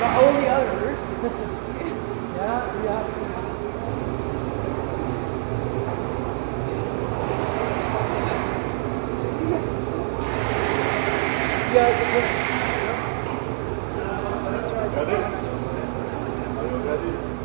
but only others. Yeah, yeah. Yeah, it's Ready? Are you ready?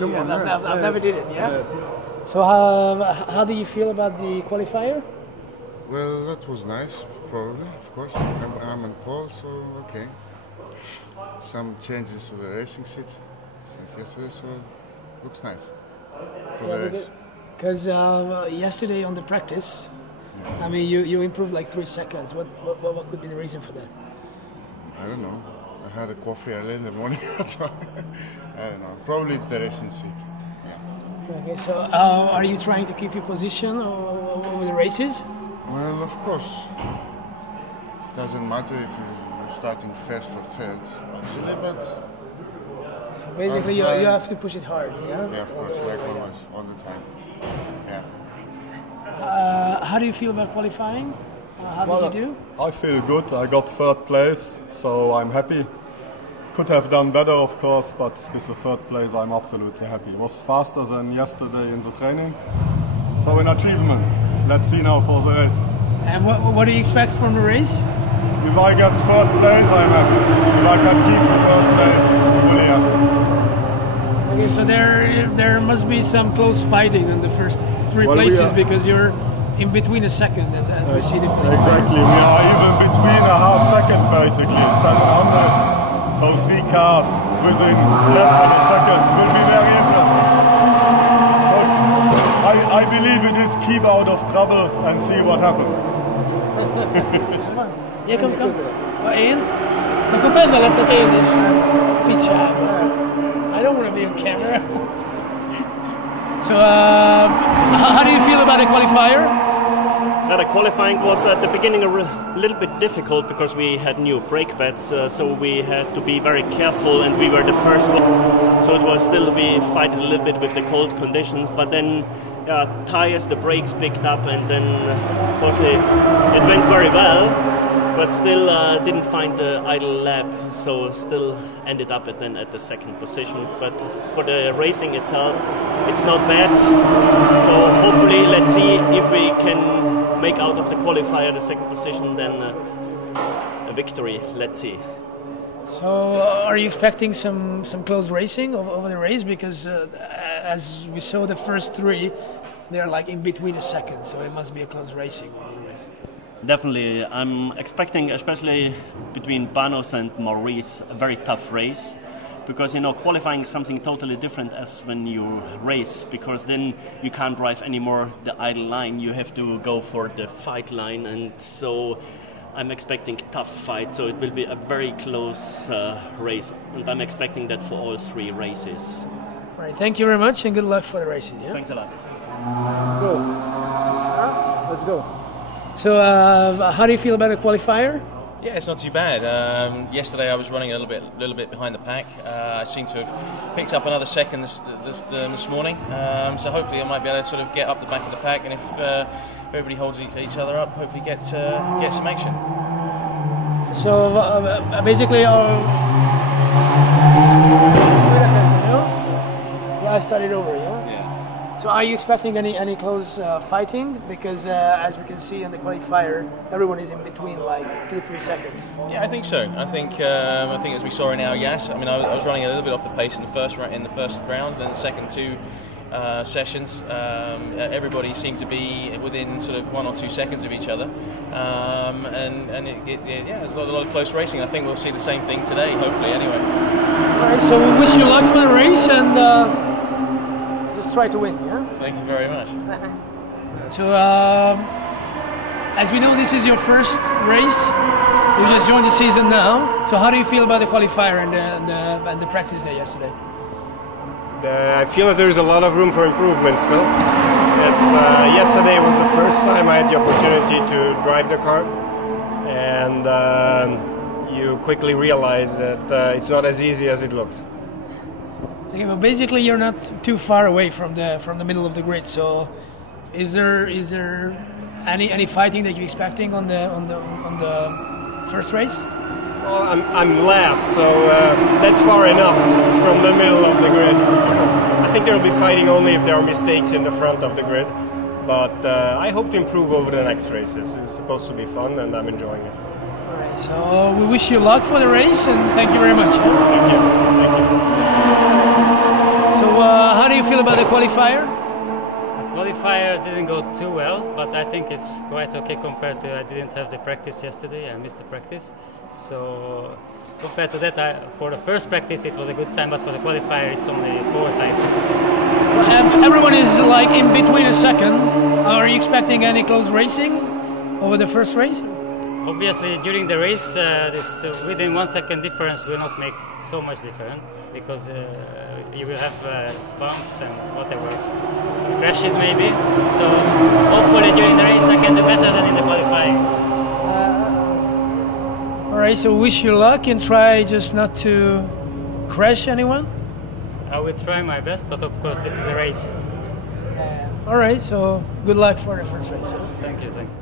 No more. I've never did it. Yeah. Yeah. So how do you feel about the qualifier? Well, that was nice, probably, of course. I'm on pole, so okay. Some changes to the racing seat since yesterday, so looks nice for the race. Because yesterday on the practice, I mean, you improved like 3 seconds. What could be the reason for that? I don't know. I had a coffee early in the morning, so I don't know. Probably it's the racing seat. Yeah. Okay, so are you trying to keep your position over the races? Well, of course. Doesn't matter if you're starting first or third, actually, but so basically you have to push it hard, yeah? yeah, of course, like always, all the time. Yeah. How do you feel about qualifying? How did you do? I feel good. I got third place, so I'm happy. Could have done better, of course, but with the third place, I'm absolutely happy. It was faster than yesterday in the training, so an achievement. Let's see now for the race. And what do you expect from the race? If I get third place, I'm happy. If I can keep the third place, fully happy. Okay, so there must be some close fighting in the first 3 places because you're in between a second, as we see the play. Exactly, we are even between a half second basically, 700. So 3 cars within less than a second will be very interesting. So I believe it is keep out of trouble and see what happens. Yeah, come. In? Ma comprendo la sapete? Picciamo. I don't want to be on camera. So, how do you feel about the qualifier? The qualifying was at the beginning a little bit difficult because we had new brake pads, so we had to be very careful, and we were the first one. So it was still, we fight a little bit with the cold conditions, but then tires, the brakes picked up, and then fortunately it went very well, but still didn't find the idle lap, so still ended up at the second position. But for the racing itself, it's not bad. So hopefully, let's see if we can make out of the qualifier the second position, then a victory. Let's see. So are you expecting some close racing over the race? Because as we saw, the first 3, they're like in between a second, so it must be a close racing. Definitely, I'm expecting, especially between Panos and Maurice, a very tough race, because qualifying is something totally different as when you race, because then you can't drive anymore the idle line, you have to go for the fight line, and so I'm expecting tough fight, so it will be a very close race, and I'm expecting that for all 3 races. All right, thank you very much, and good luck for the races. Yeah? Thanks a lot. Let's go. Let's go. So, how do you feel about the qualifier? Yeah, it's not too bad. Yesterday I was running a little bit behind the pack. I seem to have picked up another second this morning. So hopefully I might be able to sort of get up the back of the pack, and if everybody holds each other up, hopefully get some action. So basically, I started over. Yeah. So are you expecting any close fighting? Because as we can see in the qualifier, everyone is in between like 2-3 seconds. Yeah, I think so. I think as we saw in our Yas, I mean, I was running a little bit off the pace in the first round, then the second 2 sessions. Everybody seemed to be within sort of 1 or 2 seconds of each other, and there's a lot of close racing. I think we'll see the same thing today, hopefully. Anyway. All right. So we wish you luck for the race, and just try to win. Yeah. Thank you very much. So, as we know, this is your first race. You just joined the season now. So, how do you feel about the qualifier and the practice day yesterday? I feel that there's a lot of room for improvement still. Yesterday was the first time I had the opportunity to drive the car, and you quickly realize that it's not as easy as it looks. Okay, well, basically you're not too far away from the middle of the grid. So, is there any fighting that you're expecting on the first race? Well, I'm last, so that's far enough from the middle of the grid. I think there will be fighting only if there are mistakes in the front of the grid, but I hope to improve over the next races. It's supposed to be fun, and I'm enjoying it. All right, so we wish you luck for the race, and thank you very much. Thank you. Thank you. So feel about the qualifier? The qualifier didn't go too well, but I think it's quite okay compared to I didn't have the practice yesterday. I missed the practice, so compared to that, for the first practice it was a good time, but for the qualifier it's only 4 times. Everyone is like in between a second. Are you expecting any close racing over the first race? Obviously, during the race, this within 1 second difference will not make so much difference because you will have bumps and whatever, crashes maybe. So hopefully during the race I can do better than in the qualifying. All right, so wish you luck and try just not to crash anyone. I will try my best, but of course this is a race. All right, so good luck for the first race. Thank you, thank you.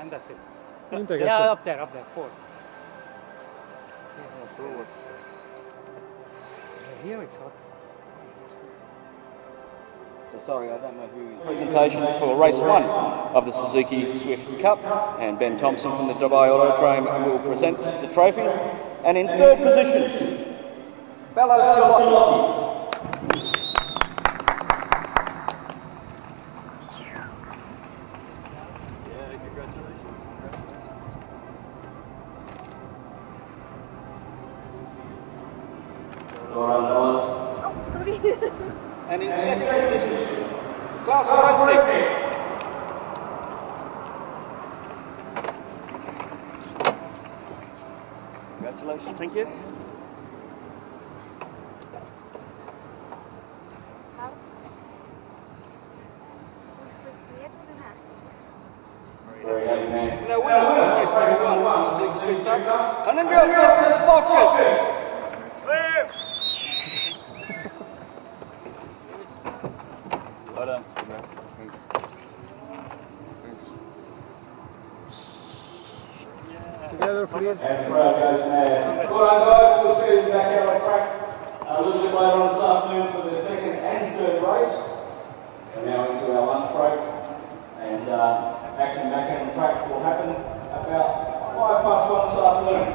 And that's it. Inte Yeah, kanske. up there, 4. Here it's hot. So sorry, I don't know who. Presentation for race 1 of the Suzuki Swift Cup, and Ben Thompson from the Dubai Autodrome will present the trophies. And in third position, Bello Suzuki. And in second position, Klaus Reisnick. Congratulations. Thank you. Very happy man. Now winner of race number 1 of the Suzuki Swift Cup, and then go Justin Focus. Well done. Thanks. Thanks. Together, please. And crowd goes mad. All right, guys, we'll see you back out on track a little bit later on this afternoon for the second and third race. We're now into our lunch break, and action back out on track will happen about 1:05 this afternoon.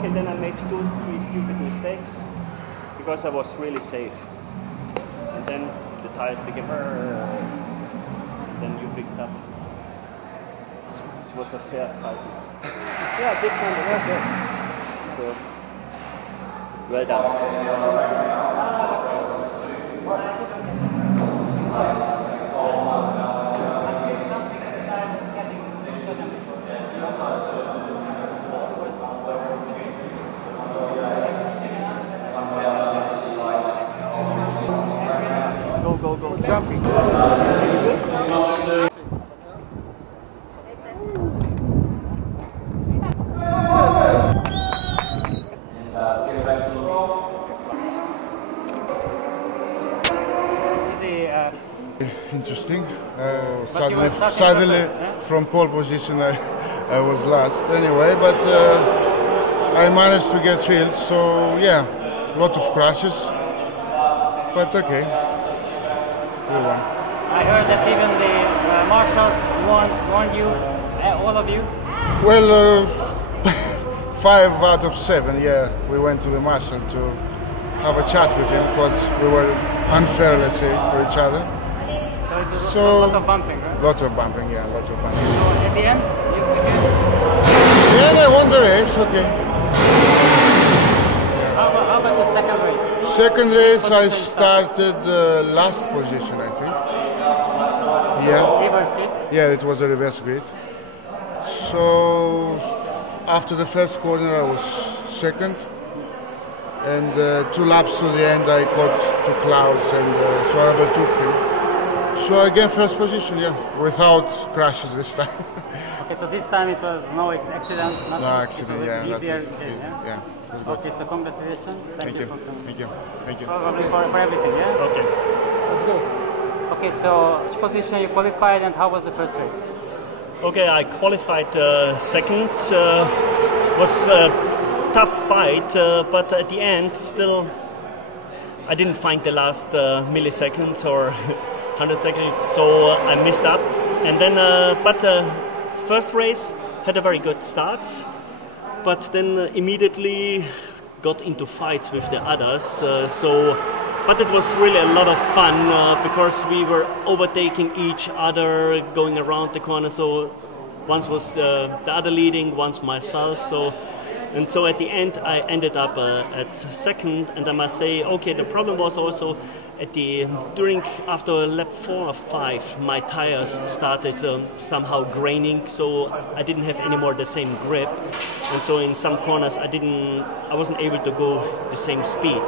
okay, then I made 2-3 stupid mistakes because I was really safe. And then the tires became then you picked up. It was a fair fight. Yeah, big one, well done. So, well done. Go. Jumping. Interesting. Suddenly, from pole position, I was last anyway, but I managed to get filled. So yeah, a lot of crashes, but okay, we won. I heard that even the marshals warned you, all of you. Well, 5 out of 7. Yeah, we went to the marshal to have a chat with him because we were unfair, let's say, for each other. So a lot of bumping, right? Lot of bumping, yeah, lot of bumping. So at the end, you became? Yeah, I won the race, okay. How about the second race? Second race, I started last position, I think. Yeah. Reverse grid? Yeah, it was a reverse grid. So after the first corner, I was second. And 2 laps to the end, I caught to Klaus, and so I overtook him. So again, first position, yeah, without crashes this time. Okay, so this time it was no accident, nothing. No accident, yeah. Easier That's game, yeah? Yeah, it was Okay, so congratulations. Thank you. For coming. Thank you. Thank you. Probably for everything, yeah? Okay. Let's go. Okay, so which position you qualified and how was the first race? Okay, I qualified second. Was a tough fight, but at the end, still, I didn't find the last milliseconds or 100 seconds, so I missed up. And then, but first race had a very good start, but then immediately got into fights with the others. But it was really a lot of fun because we were overtaking each other, going around the corner. So once was the other leading, once myself. And so at the end, I ended up at second. And I must say, okay, the problem was also after lap 4 or 5, my tires started somehow graining, so I didn't have any more the same grip, and so in some corners I wasn't able to go the same speed.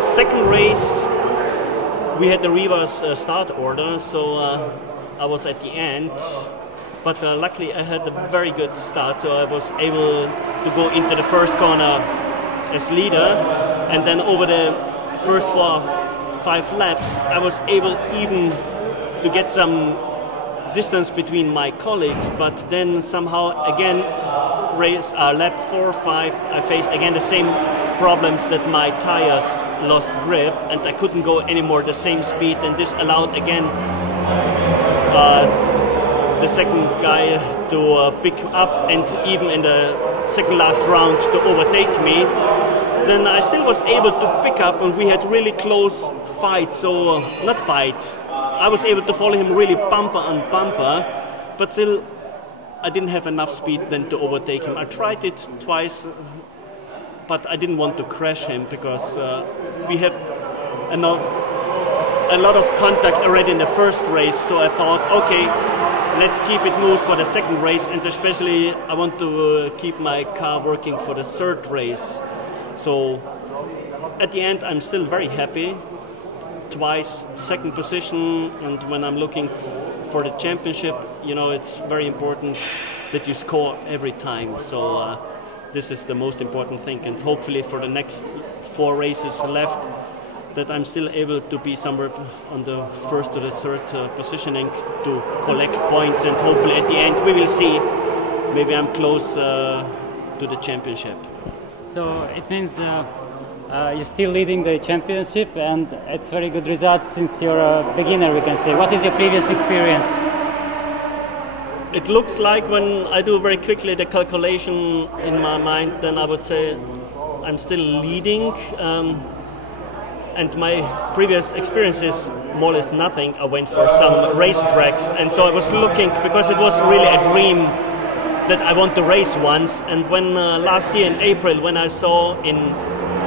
Second race, we had the reverse start order, so I was at the end, but luckily I had a very good start, so I was able to go into the first corner as leader, and then over the first 4-5 laps, I was able even to get some distance between my colleagues, but then somehow again, lap 4 or 5, I faced again the same problems that my tires lost grip, and I couldn't go anymore the same speed, and this allowed again the second guy to pick up, and even in the second last round to overtake me. Then I still was able to pick up, and we had really close fights, so not fight. I was able to follow him really bumper on bumper, but still I didn't have enough speed then to overtake him. I tried it twice, but I didn't want to crash him because we have a lot of contact already in the first race, so I thought, okay, let's keep it moved for the second race, and especially I want to keep my car working for the third race. So at the end, I'm still very happy. Twice second position, and when I'm looking for the championship, you know, it's very important that you score every time. So this is the most important thing, and hopefully for the next 4 races left, that I'm still able to be somewhere on the first to the third positioning to collect points, and hopefully at the end we will see, maybe I'm close to the championship. So it means you're still leading the championship, and it's very good results since you're a beginner, we can say. What is your previous experience? it looks like when I do very quickly the calculation in my mind, then I would say I'm still leading. And my previous experience is more or less nothing. I went for some race tracks, and so I was looking, because it was really a dream that I want to race once. And when last year in April, when I saw in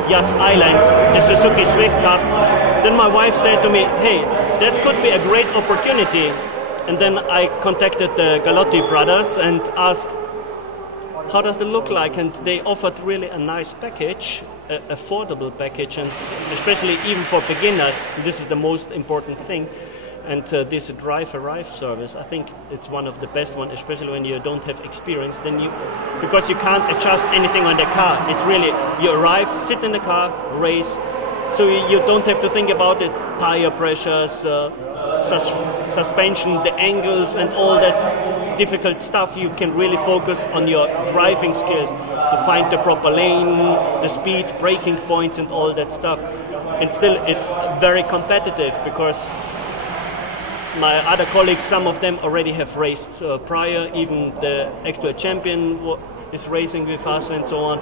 Yas Island the Suzuki Swift Cup, then my wife said to me, hey, that could be a great opportunity. And then I contacted the Galotti brothers and asked, how does it look like? And they offered really a nice package, an affordable package, and especially even for beginners, this is the most important thing. And this drive-arrive service, I think it's one of the best ones, especially when you don't have experience. Then because you can't adjust anything on the car. It's really, you arrive, sit in the car, race. So you don't have to think about it, tire pressures, suspension, the angles, and all that difficult stuff. You can really focus on your driving skills to find the proper lane, the speed, braking points, and all that stuff. And still, it's very competitive, because my other colleagues, some of them already have raced prior. Even the actual champion is racing with us, and so on.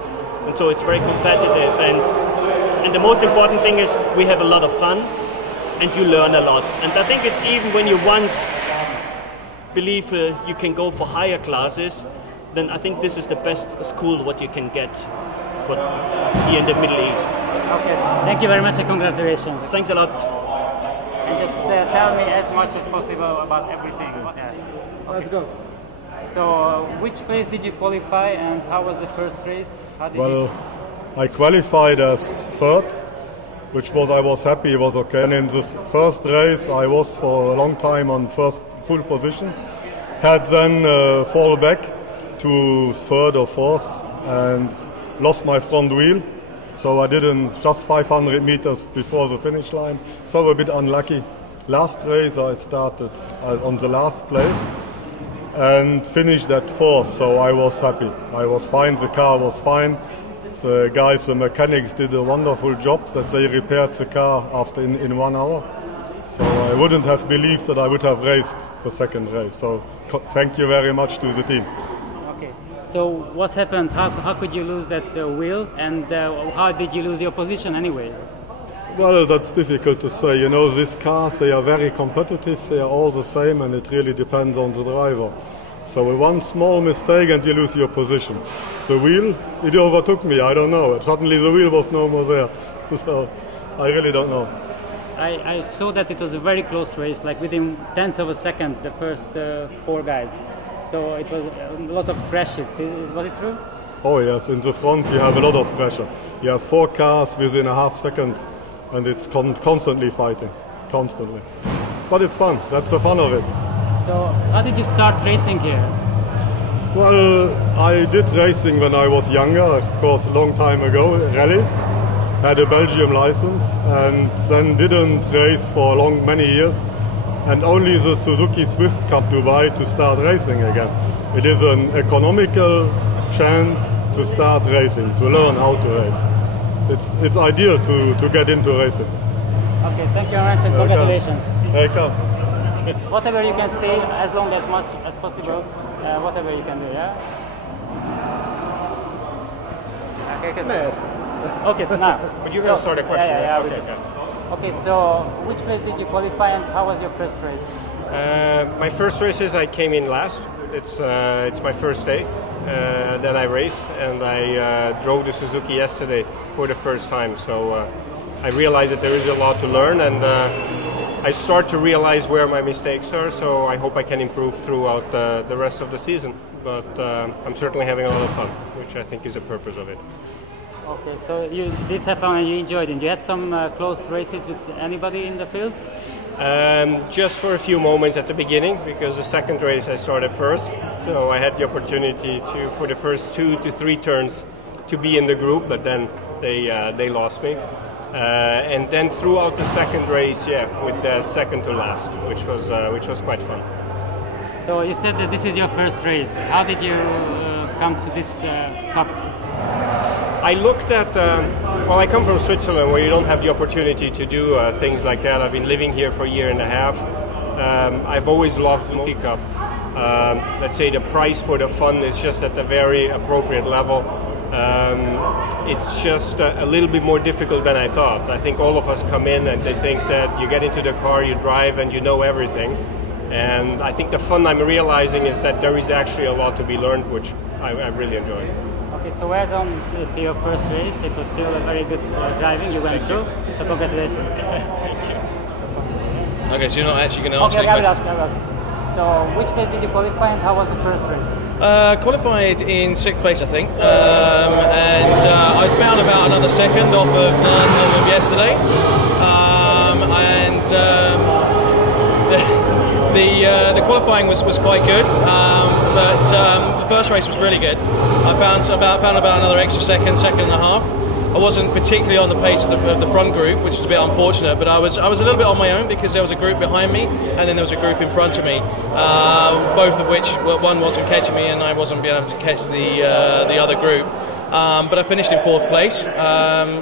And so it's very competitive. And the most important thing is we have a lot of fun, and you learn a lot. And I think it's even when you once believe you can go for higher classes, then I think this is the best school what you can get for here in the Middle East. Okay, thank you very much and congratulations. Thanks a lot. And just tell me as much as possible about everything. Yeah. Okay. Let's go. So, which place did you qualify, and how was the first race? How did I qualified as third, which was, I was happy, it was okay. And in this first race, I was for a long time on first pole position. Had then fall back to third or fourth and lost my front wheel. So I didn't, just 500 meters before the finish line. So a bit unlucky. Last race I started on the last place and finished at fourth, so I was happy. I was fine, the car was fine. The guys, the mechanics did a wonderful job that they repaired the car after in 1 hour. So I wouldn't have believed that I would have raced the second race. So thank you very much to the team. Okay, so what happened? How could you lose that wheel, and how did you lose your position anyway? Well, that's difficult to say. You know, these cars, they are very competitive, they are all the same, and it really depends on the driver. So one small mistake and you lose your position. The wheel, it overtook me, I don't know. Suddenly the wheel was no more there. So I really don't know. I saw that it was a very close race, like within 1/10 of a second, the first 4 guys. So it was a lot of crashes. Was it true? Oh yes, in the front you have a lot of pressure. You have 4 cars within a half second, and it's constantly fighting, constantly. But it's fun, that's the fun of it. So how did you start racing here? Well, I did racing when I was younger, of course a long time ago, rallies. Had a Belgium license and then didn't race for many years, and only the Suzuki Swift Cup Dubai to start racing again. It is an economical chance to start racing, to learn how to race. It's ideal to get into racing. Okay, thank you very much and congratulations. Welcome. Whatever you can say, as long as much as possible, whatever you can do, yeah? Okay, so now. But you're going to start a question, yeah, right? Okay. Okay, so which place did you qualify and how was your first race? My first races I came in last. It's my first day. Then I raced and I drove the Suzuki yesterday for the first time. So I realized that there is a lot to learn, and I start to realize where my mistakes are. So I hope I can improve throughout the rest of the season. But I'm certainly having a lot of fun, which I think is the purpose of it. Okay, so you did have fun and you enjoyed it. You had some close races with anybody in the field? Just for a few moments at the beginning, because the second race I started first. So I had the opportunity to, for the first 2 to 3 turns, to be in the group, but then they lost me. And then throughout the second race, with the second to last, which was quite fun. So you said that this is your first race. How did you come to this cup? I looked at, well, I come from Switzerland, where you don't have the opportunity to do things like that. I've been living here for a year and a half. I've always loved the Suzuki Cup. let's say the price for the fun is just at a very appropriate level. It's just a little bit more difficult than I thought. I think all of us come in and they think that you get into the car, you drive, and you know everything. And I think the fun I'm realizing is that there is actually a lot to be learned, which I really enjoy. Okay, so well done to your first race. It was still a very good driving you went through. So congratulations. Thank you. Okay, so you're not actually going to ask me questions. So which place did you qualify and how was the first race? Qualified in 6th place, I think, and I found about another second off of yesterday, the qualifying was quite good, but the first race was really good. I found about another extra second and a half. I wasn't particularly on the pace of the front group, which was a bit unfortunate, but I was a little bit on my own because there was a group behind me and then there was a group in front of me, both of which, one wasn't catching me and I wasn't being able to catch the other group. But I finished in 4th place,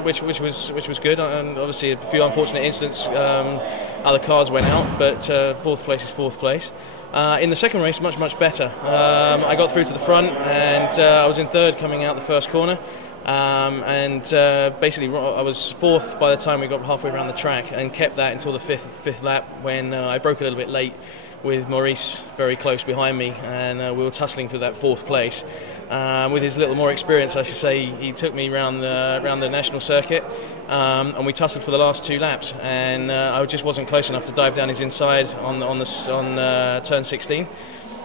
which was good, and obviously a few unfortunate incidents. Other cars went out, but 4th place is 4th place. In the second race, much better. I got through to the front, and I was in 3rd coming out the first corner. Basically I was 4th by the time we got halfway around the track, and kept that until the fifth lap when I broke a little bit late with Maurice very close behind me, and we were tussling for that 4th place. With his little more experience, I should say, he took me around the national circuit, and we tussled for the last 2 laps, and I just wasn't close enough to dive down his inside on turn 16.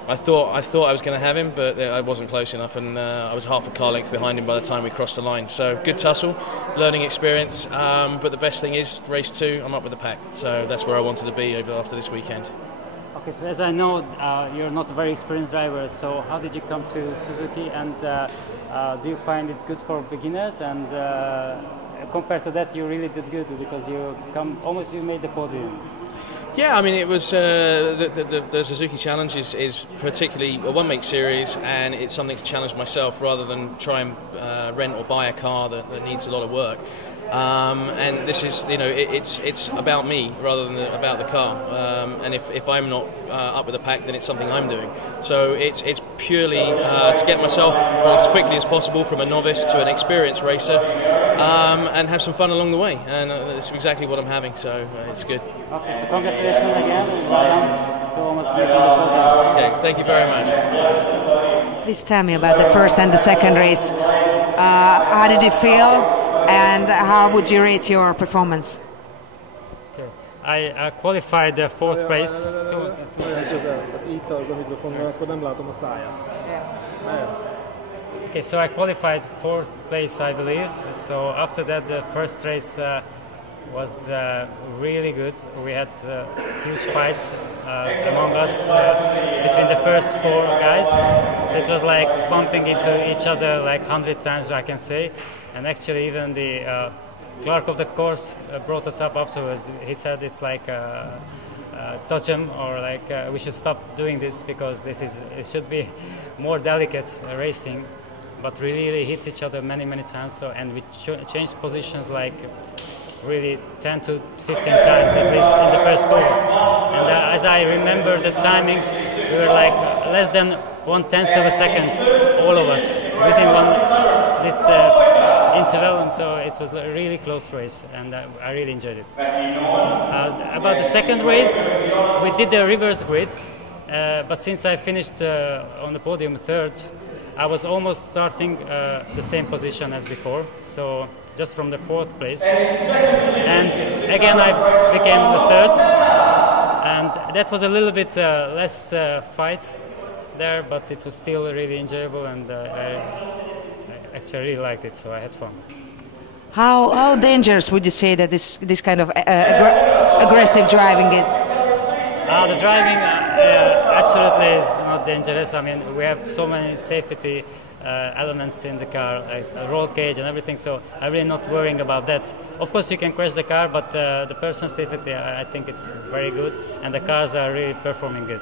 I thought I was going to have him, but I wasn't close enough, and I was half a car length behind him by the time we crossed the line. So good tussle, learning experience, but the best thing is race 2, I'm up with the pack. So that's where I wanted to be after this weekend. Okay, so as I know, you're not a very experienced driver, so how did you come to Suzuki, and do you find it good for beginners? And compared to that, you really did good because you made the podium. Yeah, I mean, it was the Suzuki Challenge is particularly a one-make series, and it's something to challenge myself rather than try and rent or buy a car that needs a lot of work. And this is, it's about me rather than about the car. And if I'm not up with the pack, then it's something I'm doing. So it's purely to get myself as quickly as possible from a novice to an experienced racer, and have some fun along the way. And that's exactly what I'm having. So it's good. Okay, so congratulations again. Okay, thank you very much. Please tell me about the first and the second race. How did you feel? And how would you rate your performance? Okay. I qualified 4th place. Okay, so I qualified 4th place, I believe. So after that, the first race was really good. We had huge fights among us between the first 4 guys. So it was like bumping into each other like 100 times, I can say. And actually, even the clerk of the course brought us up afterwards. He said it's like touch 'em, or like we should stop doing this because it should be more delicate racing. But we really hit each other many times. So, and we changed positions like really 10 to 15 times at least in the first 4. And as I remember the timings, we were like less than 1/10 of a second, all of us, within this interval. So it was a really close race, and I really enjoyed it. About the second race, we did the reverse grid, but since I finished on the podium 3rd, I was almost starting the same position as before, so just from the 4th place. And again, I became the 3rd, and that was a little bit less fight there, but it was still really enjoyable, and I actually really liked it, so I had fun. How dangerous would you say that this kind of aggressive driving is? The driving absolutely is not dangerous. I mean, we have so many safety elements in the car, like a roll cage and everything, so I'm really not worrying about that. Of course, you can crash the car, but the person's safety, I think it's very good, and the cars are really performing good.